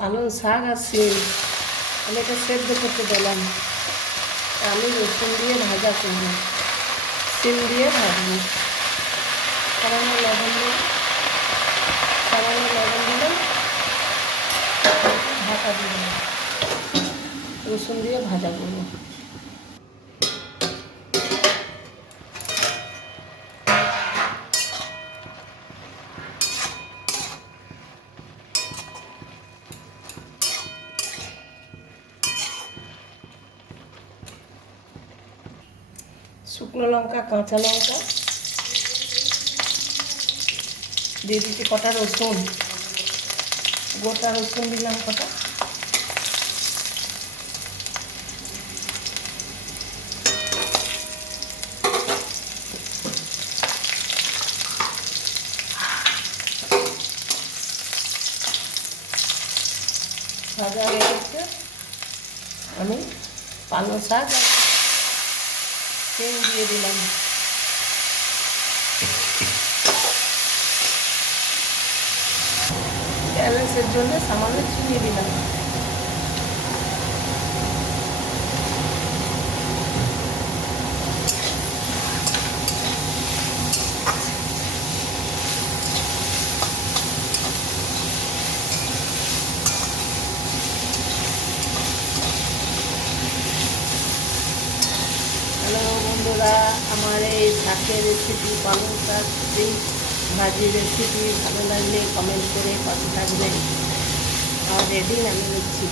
পালং শাক আর সিম সেদ্ধ করতে দিলাম। আমি রসুন দিয়ে ভাজা করব। সিম দিয়ে ভাজবো। সামান্য লবণ দিয়ে সামান্য লবণ দিলে ঢাকা রসুন দিয়ে ভাজা করব। শুকনো লঙ্কা, কাঁচা লঙ্কা। দিয়ে দিচ্ছি কটা রসুন। গোটা রসুন দিলাম কটা। ভাজা হয়ে গেছে। আমি পালং শাক তেল দিয়ে দিলাম ব্যালেন্সের জন্য সামান্য চিনি দিলাম। বন্ধুরা, আমার এই শাকের রেসিপি পালং শাক ভাজির ভাজি রেসিপি ভালো লাগলে কমেন্ট করে পাশে থাকবেন। আর রেডি আমি নিচ্ছি।